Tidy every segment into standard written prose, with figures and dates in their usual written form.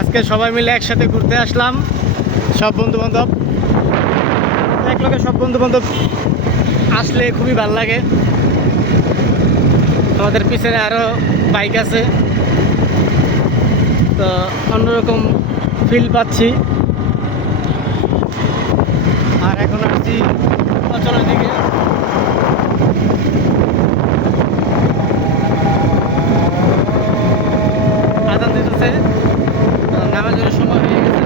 আজকে সবাই মিলে একসাথে ঘুরতে আসলাম, সব বন্ধু বান্ধব এক লগে। সব বন্ধু বান্ধব আসলে খুবই ভালো লাগে। আমাদের পিছনে আরো বাইক আছে, তো অন্যরকম ফিল পাচ্ছি। আর এখন আসছি অচলের দিকে। আজান দিতেছে, নামাজের সময় হয়ে গেছে।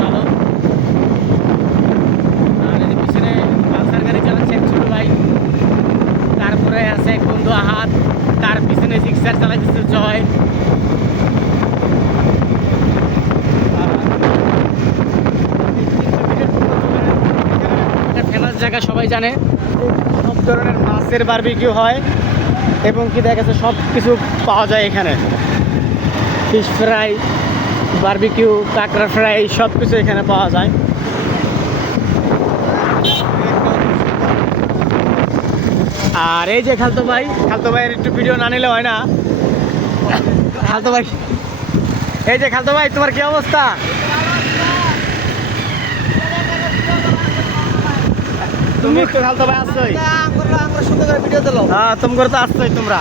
ভালো। আর এই যে পিছনে পালসার গাড়ি চালাচ্ছে এক ছোট ভাই। তারপরে আছে এক বন্ধু আহাত, তার পিছনে জিক্সার চালাইতেছে জয়। ফেমাস জায়গা সবাই জানে, সব ধরনের মাছের বারবিকিউ হয় এবং কি দেখা যাচ্ছে সব কিছু পাওয়া যায় এখানে। ফিশ ফ্রাই, বারবিকিউ, কাঁকড়া ফ্রাই সব কিছু এখানে পাওয়া যায়। আর এই যে খালতো ভাইয়ের একটু ভিডিও না নিলে হয় না। খালতো ভাই, এই যে খালতো ভাই, তোমার কি অবস্থা? তুমি একটু খালতো ভাই আসছোই, সুন্দর করে ভিডিও দিল। হ্যাঁ তোমরা তো আসছোই তোমরা।